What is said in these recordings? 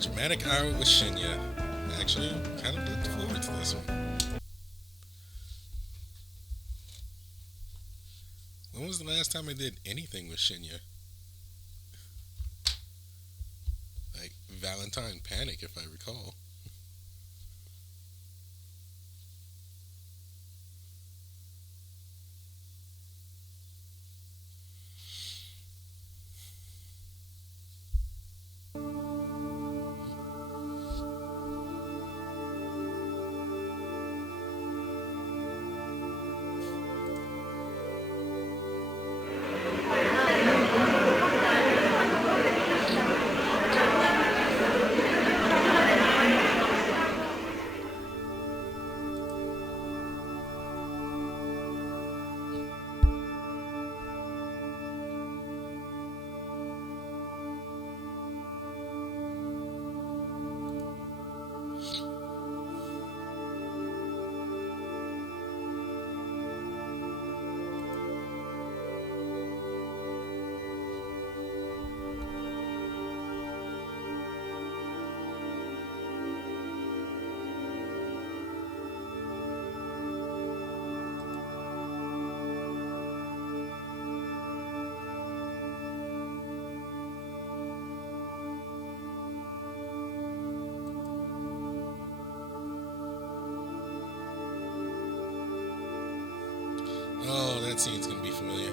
Dramatic hour with Shinya. Actually, kind of looked forward to this one. When was the last time I did anything with Shinya? Like Valentine Panic, if I recall. Oh, that scene's gonna be familiar.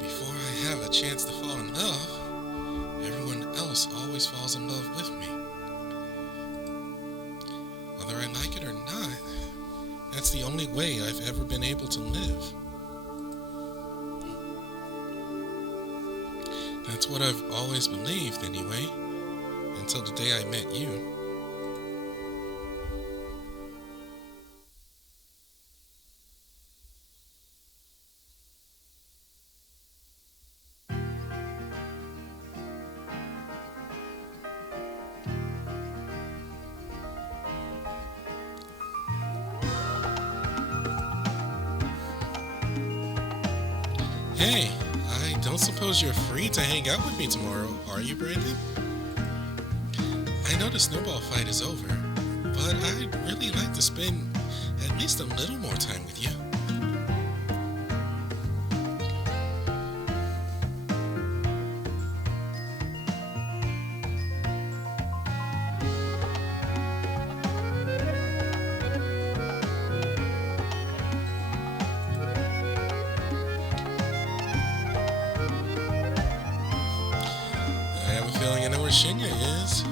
Before I have a chance to fall in love, everyone else always falls in love with me. Whether I like it or not, that's the only way I've ever been able to live. That's what I've always believed, anyway, until the day I met you. Hey, I don't suppose you're free to hang out with me tomorrow, are you, Brandon? I know the Snowball fight is over, but I'd really like to spend at least a little more time with you. I have a feeling I know where Shinya is.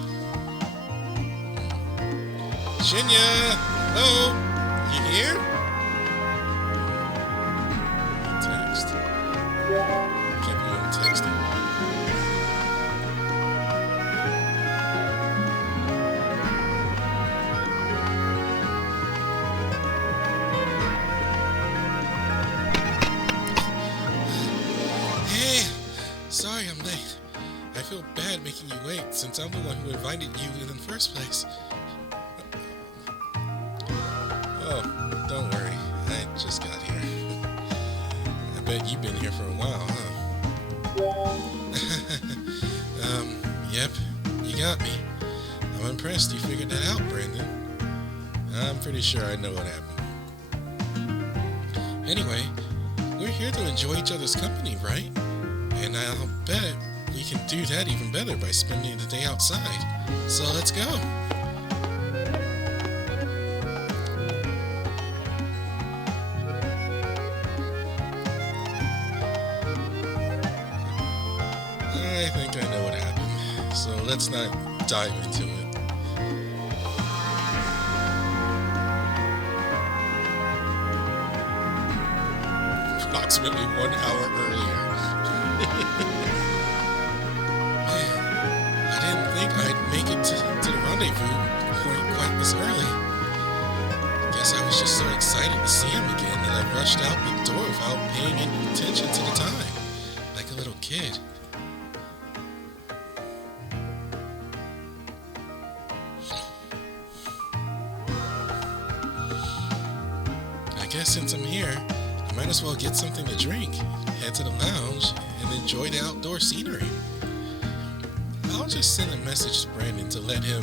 Shinya! Hello? You here? Text. Can't believe I'm texting. Hey! Sorry I'm late. I feel bad making you wait since I'm the one who invited you in the first place. Oh, don't worry. I just got here. I bet you've been here for a while, huh? Yep, you got me. I'm impressed you figured that out, Brandon. I'm pretty sure I know what happened. Anyway, we're here to enjoy each other's company, right? And I'll bet we can do that even better by spending the day outside. So let's go. I think I know what happened, so let's not dive into it. approximately 1 hour earlier. Man, I didn't think I'd make it to the rendezvous point quite this early. Guess I was just so excited to see him again that I rushed out the door without paying any attention to the time, like a little kid. I guess since I'm here, I might as well get something to drink, head to the lounge, and enjoy the outdoor scenery. I'll just send a message to Brandon to let him...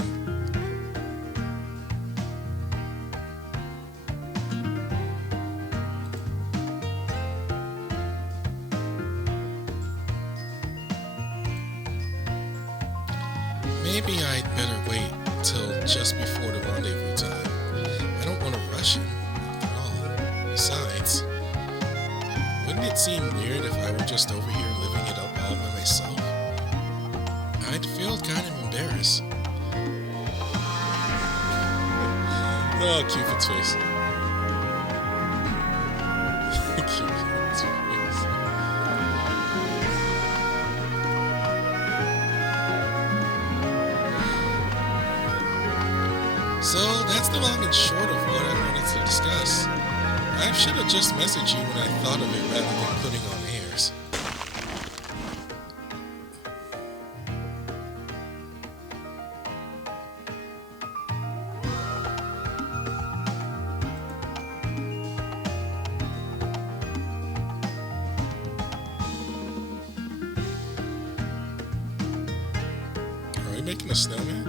Maybe I'd better wait till just before the rendezvous time. I don't want to rush him, after all. Besides, wouldn't it seem weird if I were just over here living it up all by myself? I'd feel kind of embarrassed. Oh, Cupid's face. Cupid's face. So that's the long and short of what I wanted to discuss. I should have just messaged you when I thought of it rather than putting on airs. Are we making a snowman?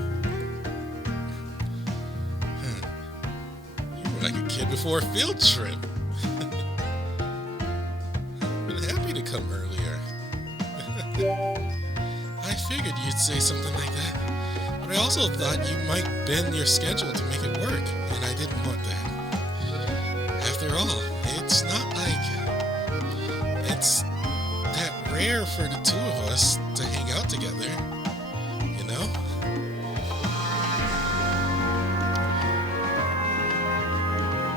Like a kid before a field trip. I've been happy to come earlier. I figured you'd say something like that, but I also thought you might bend your schedule to make it work, and I didn't want that. After all, it's not like it's that rare for the two of us to hang out together, you know?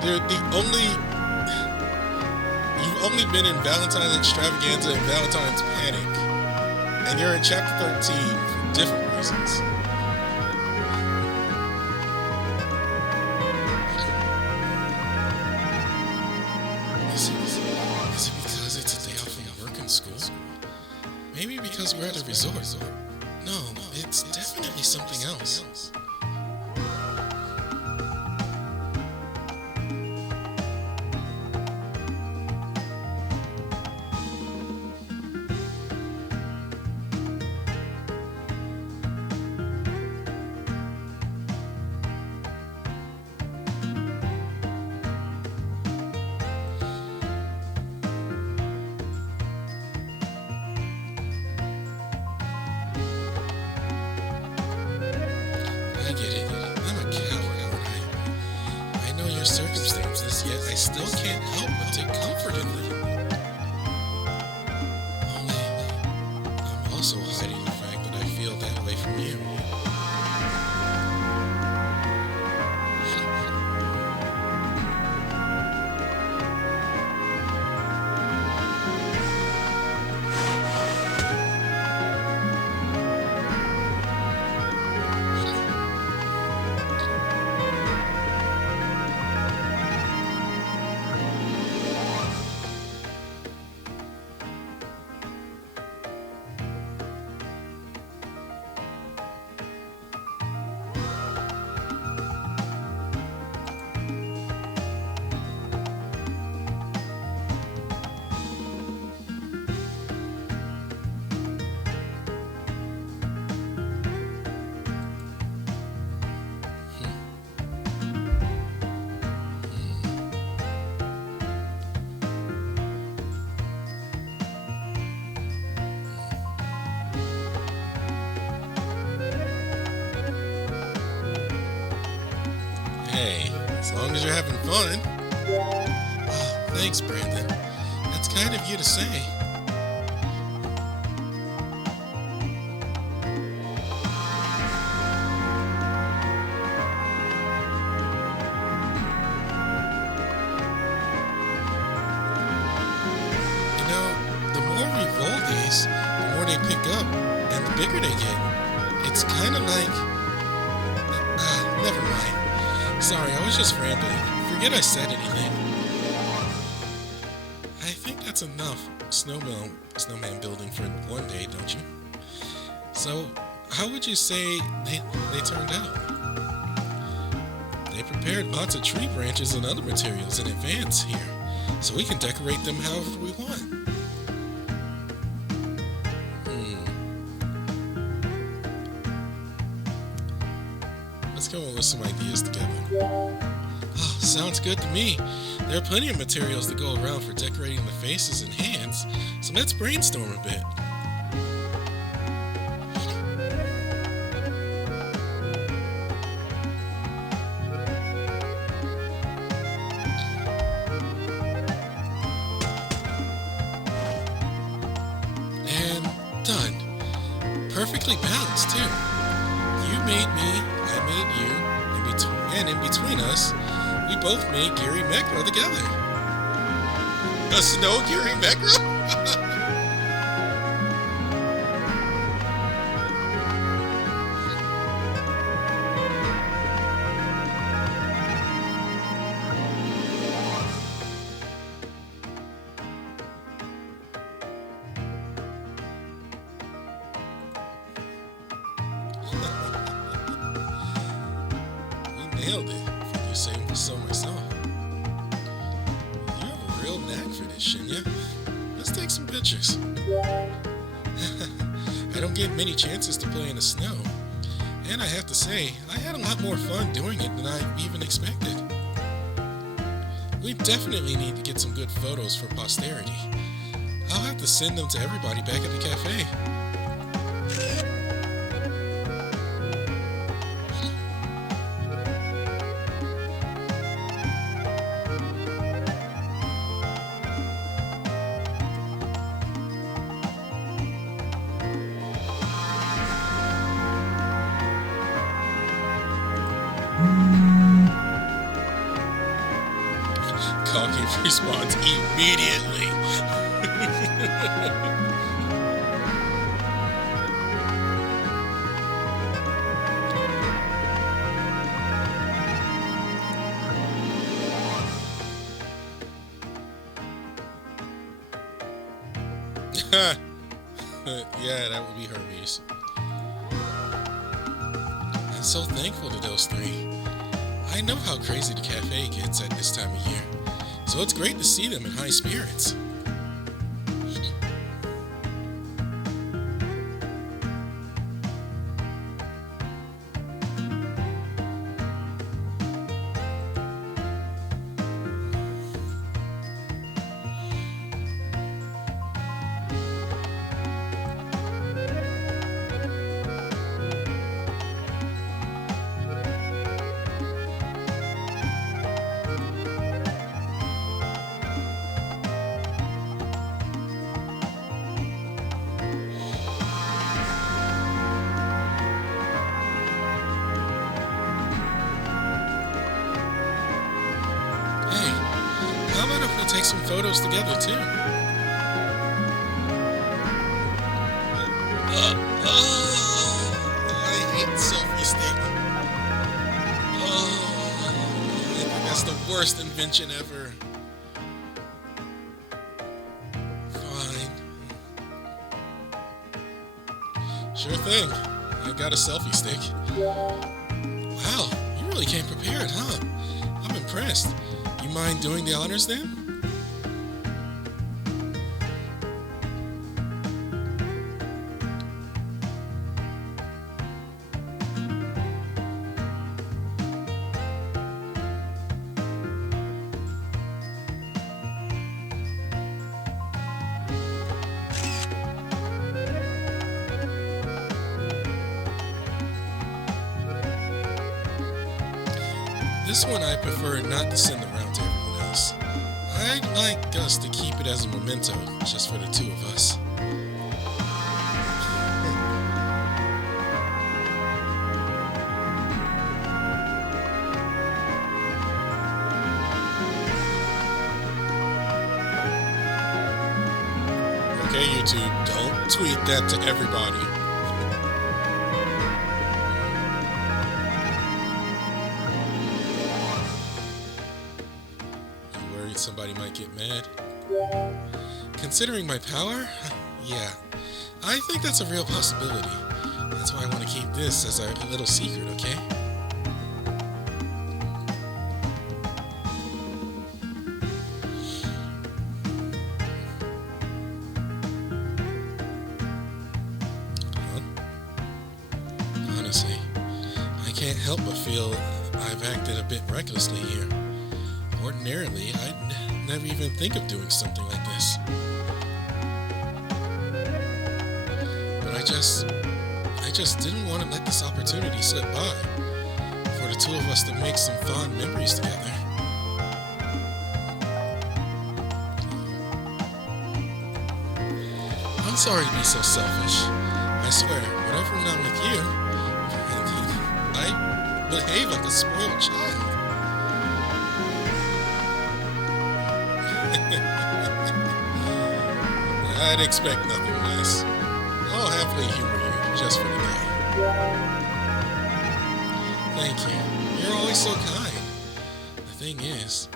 You've only been in Valentine's Extravaganza and Valentine's Panic, and you're in Chapter 13 for different reasons. Is it because it's a day off from work and school? Maybe because we're at a resort. No, it's definitely something else. I get it. I'm a coward, aren't I? I know your circumstances, yet I still can't help but take comfort in them. Only, I'm also hiding the fact that I feel that way from you. Hey, as long as you're having fun. Oh, thanks, Brandon. That's kind of you to say. pick up and the bigger they get. It's kind of like... never mind. Sorry, I was just rambling. Forget I said anything. I think that's enough snowman building for one day, don't you? So, how would you say they turned out? They prepared lots of tree branches and other materials in advance here, so we can decorate them however we want. Let's come up with some ideas together. Oh, sounds good to me. There are plenty of materials to go around for decorating the faces and hands, so let's brainstorm a bit. And done. Perfectly balanced, too. You made me, I made you, and in between us, we both made Gary Megro together. A snow Gary Megro? Nailed it, if I do say so myself. You have a real knack for this, Shinya. Let's take some pictures. I don't get many chances to play in the snow, and I have to say, I had a lot more fun doing it than I even expected. We definitely need to get some good photos for posterity. I'll have to send them to everybody back at the cafe. Cocky responds immediately. Yeah, that would be Hermes. I'm so thankful to those three. I know how crazy the cafe gets at this time of year, so it's great to see them in high spirits. How about if we take some photos together, too? I hate selfie stick. I think that's the worst invention ever. Fine. Sure thing. I got a selfie stick. Wow, you really came prepared, huh? I'm impressed. You mind doing the honors then? This one I prefer not to send around to everyone else. I'd like us to keep it as a memento, just for the two of us. Okay, YouTube, don't tweet that to everybody. You worried somebody might get mad? Considering my power? Yeah, I think that's a real possibility. That's why I want to keep this as a little secret, okay? Honestly, I can't help but feel I've acted a bit recklessly here. Ordinarily, I'd never even think of doing something like this. But I just didn't want to let this opportunity slip by for the two of us to make some fond memories together. I'm sorry to be so selfish. I swear, whenever when I'm with you, I behave like a spoiled child. I'd expect nothing less. I'll happily humor you just for today. Thank you. You're always so kind. The thing is,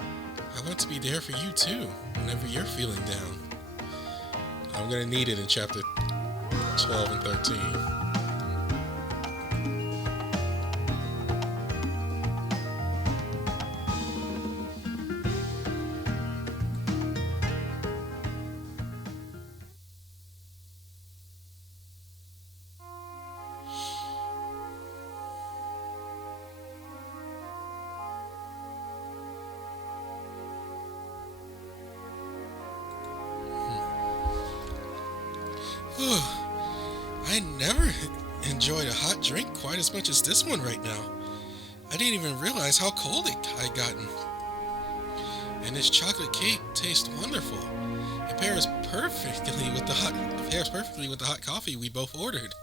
I want to be there for you too, whenever you're feeling down. I'm gonna need it in chapter 12 and 13. I never enjoyed a hot drink quite as much as this one right now. I didn't even realize how cold it had gotten. And this chocolate cake tastes wonderful. It pairs perfectly with the hot coffee we both ordered.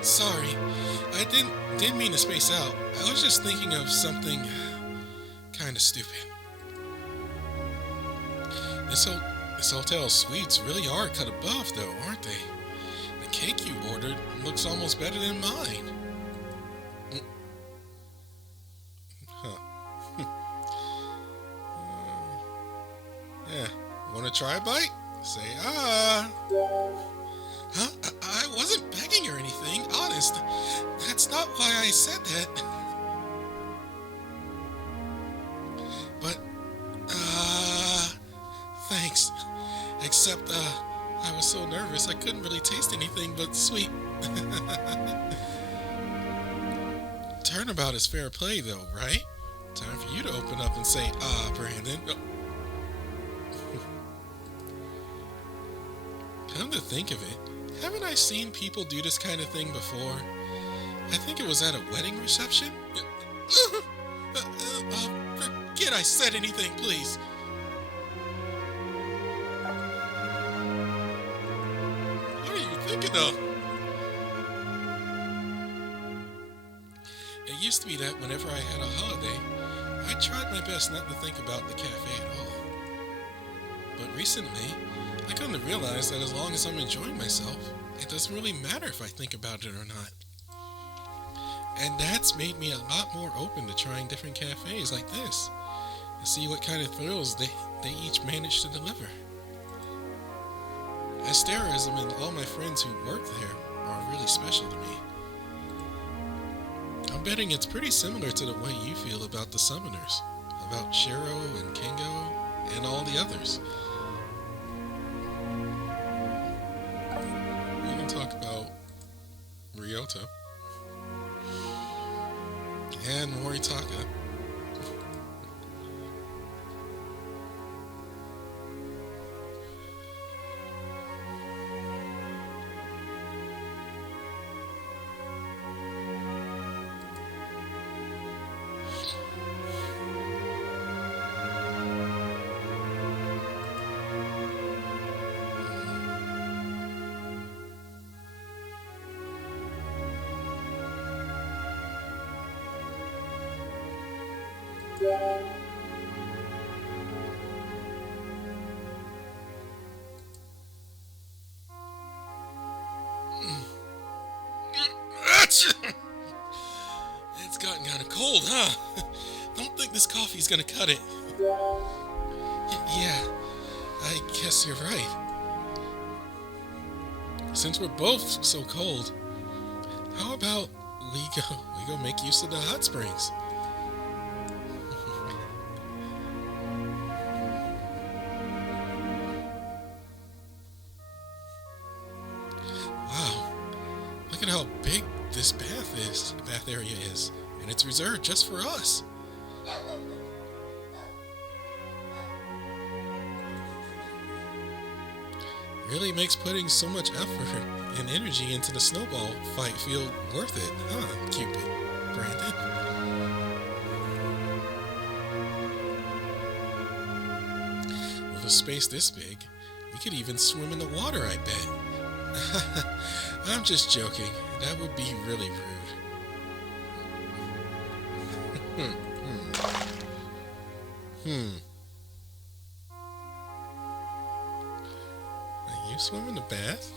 Sorry, I didn't mean to space out. I was just thinking of something kind of stupid. This hotel's suites really are cut above, though, aren't they? The cake you ordered looks almost better than mine. Huh. Yeah. Want to try a bite? Say ah. Huh? I wasn't begging or anything, honest. That's not why I said that. But, thanks. Except, I was so nervous I couldn't really taste anything but sweet. Turnabout is fair play, though, right? Time for you to open up and say, Brandon. Come to think of it, haven't I seen people do this kind of thing before? I think it was at a wedding reception. Forget I said anything, please. What are you thinking of? It used to be that whenever I had a holiday, I tried my best not to think about the cafe at all. But recently, I come to realize that as long as I'm enjoying myself, it doesn't really matter if I think about it or not. And that's made me a lot more open to trying different cafes like this, to see what kind of thrills they each manage to deliver. Asterism and all my friends who work there are really special to me. I'm betting it's pretty similar to the way you feel about the Summoners, about Shiro and Kengo, and all the others. Talk about Ryota and Moritaka. It's gotten kind of cold, huh? Don't think this coffee's gonna cut it. Yeah, I guess you're right. Since we're both so cold, how about we go make use of the hot springs? Wow, look at how big this bath area is, and it's reserved just for us. Really makes putting so much effort and energy into the Snowball fight feel worth it, huh, Cupid? Brandon? With a space this big, we could even swim in the water, I bet. I'm just joking. That would be really rude. You swim in the bath?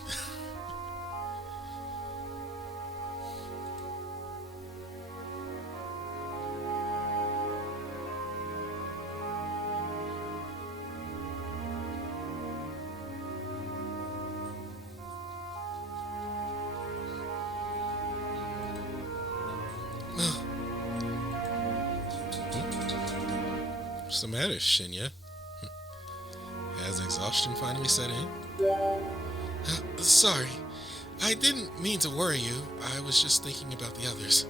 What's the matter, Shinya? Has exhaustion finally set in? Sorry, I didn't mean to worry you. I was just thinking about the others.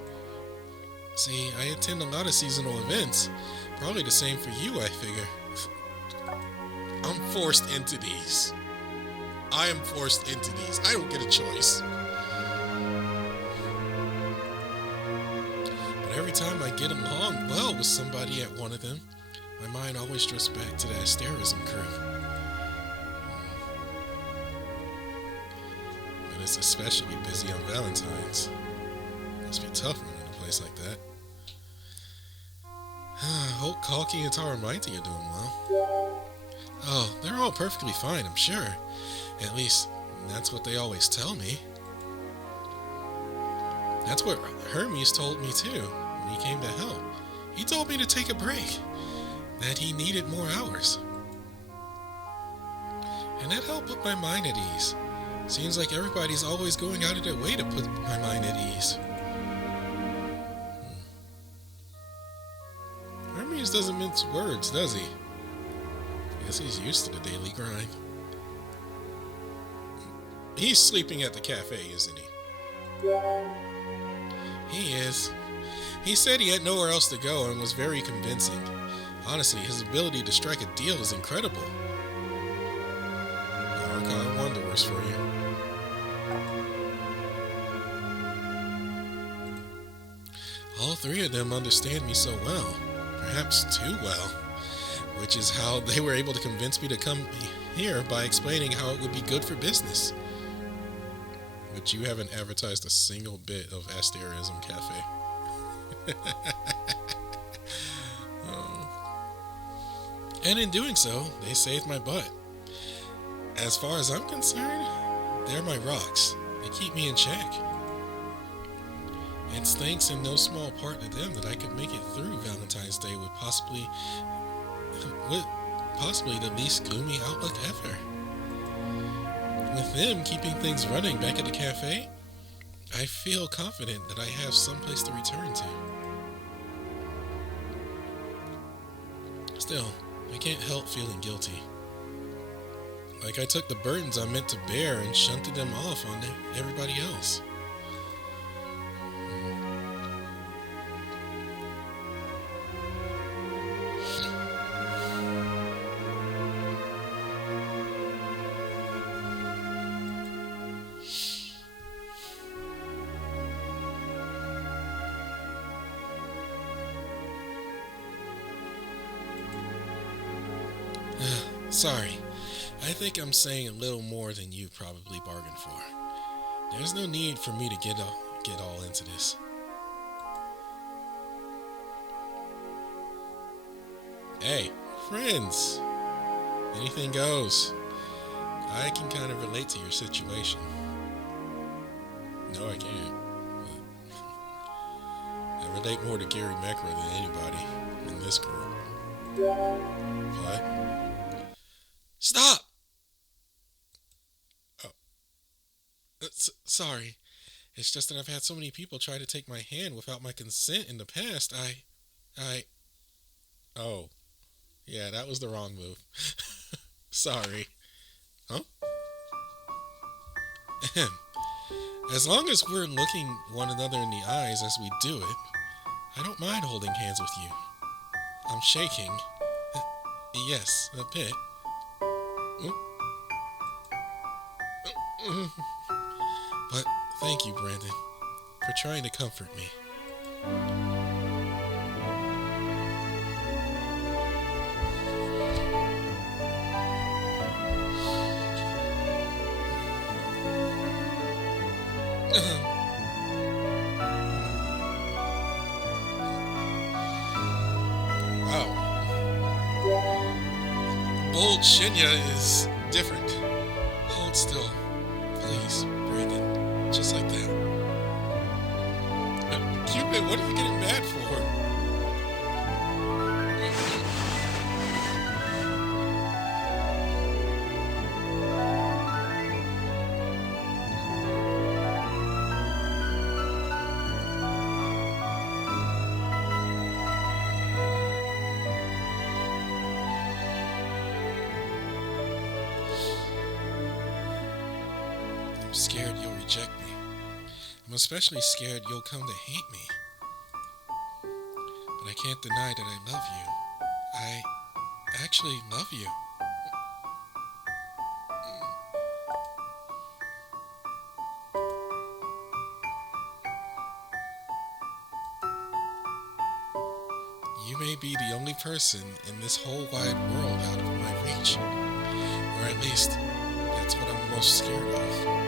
See, I attend a lot of seasonal events. Probably the same for you, I figure. I'm forced into these. I am forced into these. I don't get a choice. But every time I get along well with somebody at one of them, my mind always drifts back to the Asterism crew. But it's especially busy on Valentine's. Must be tough running a place like that. Hope Kalki and Taramighty are doing well. Oh, they're all perfectly fine, I'm sure. At least, that's what they always tell me. That's what Hermes told me too, when he came to help. He told me to take a break, that he needed more hours. And that helped put my mind at ease. Seems like everybody's always going out of their way to put my mind at ease. Hermes doesn't mince words, does he? Guess he's used to the daily grind. He's sleeping at the cafe, isn't he? He is. He said he had nowhere else to go and was very convincing. Honestly, his ability to strike a deal is incredible. Archon Wanderers for you. All three of them understand me so well, perhaps too well, which is how they were able to convince me to come here by explaining how it would be good for business. But you haven't advertised a single bit of Asterism Cafe. And in doing so, they saved my butt. As far as I'm concerned, they're my rocks. They keep me in check. It's thanks in no small part to them that I could make it through Valentine's Day with possibly the least gloomy outlook ever. With them keeping things running back at the cafe, I feel confident that I have someplace to return to. Still, I can't help feeling guilty. Like I took the burdens I meant to bear and shunted them off on everybody else. Sorry, I think I'm saying a little more than you probably bargained for. There's no need for me to get all into this. Hey, friends. Anything goes. I can kind of relate to your situation. No, I can't. But I relate more to Gary Meckler than anybody in this group. But stop. Oh, sorry. It's just that I've had so many people try to take my hand without my consent in the past. I. Oh, yeah, that was the wrong move. Sorry. Huh? As long as we're looking one another in the eyes as we do it, I don't mind holding hands with you. I'm shaking. Yes, a bit. But thank you, Brandon, for trying to comfort me. Wow. Bold Shinya is different. Hold still. Please, Brandon. Just like that. Cupid, what are you getting mad for? I'm scared you'll reject me. I'm especially scared you'll come to hate me. But I can't deny that I love you. I actually love you. You may be the only person in this whole wide world out of my reach. Or at least, that's what I'm most scared of.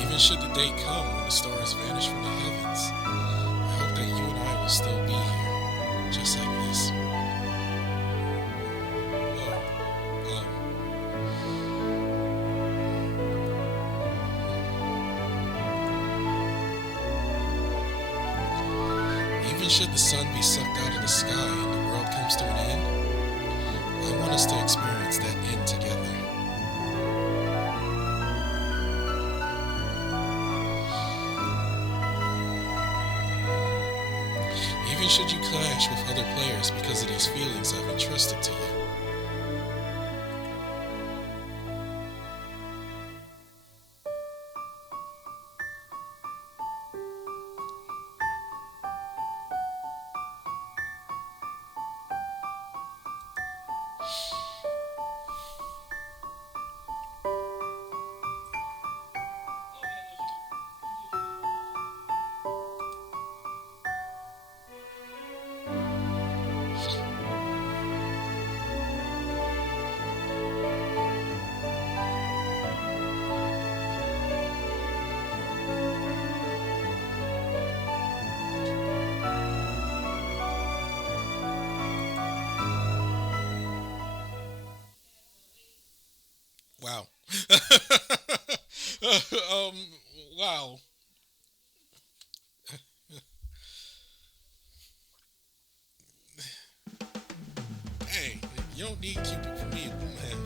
Even should the day come when the stars vanish from the heavens, I hope that you and I will still be here, just like this. Even should the sun be sucked out of the sky and the world comes to an end, I want us to experience that end together. Even should you clash with other players because of these feelings I've entrusted to you. Wow. um, wow. Hey, you don't need Cupid for me, man.